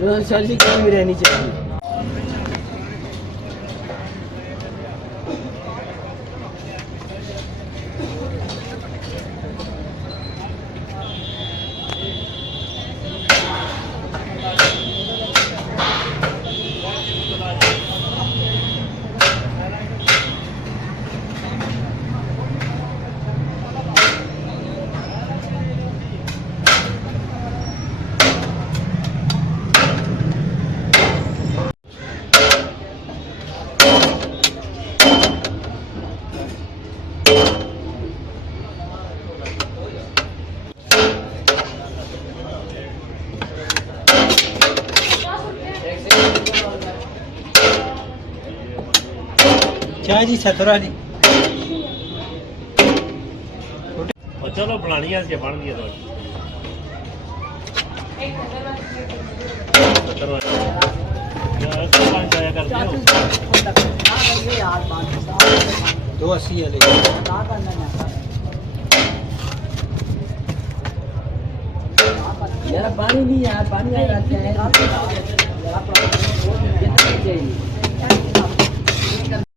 Salary कम भी रहनी चाहिए। ਚਾਹ ਜੀ ਸਤਰਾ ਜੀ ਚਲੋ ਬਣਾਣੀ ਆ ਸੀ ਬਣ ਗਈ ਤੁਹਾਡੀ दो 80 वाले यार पानी नहीं यार पानी आ रहा है।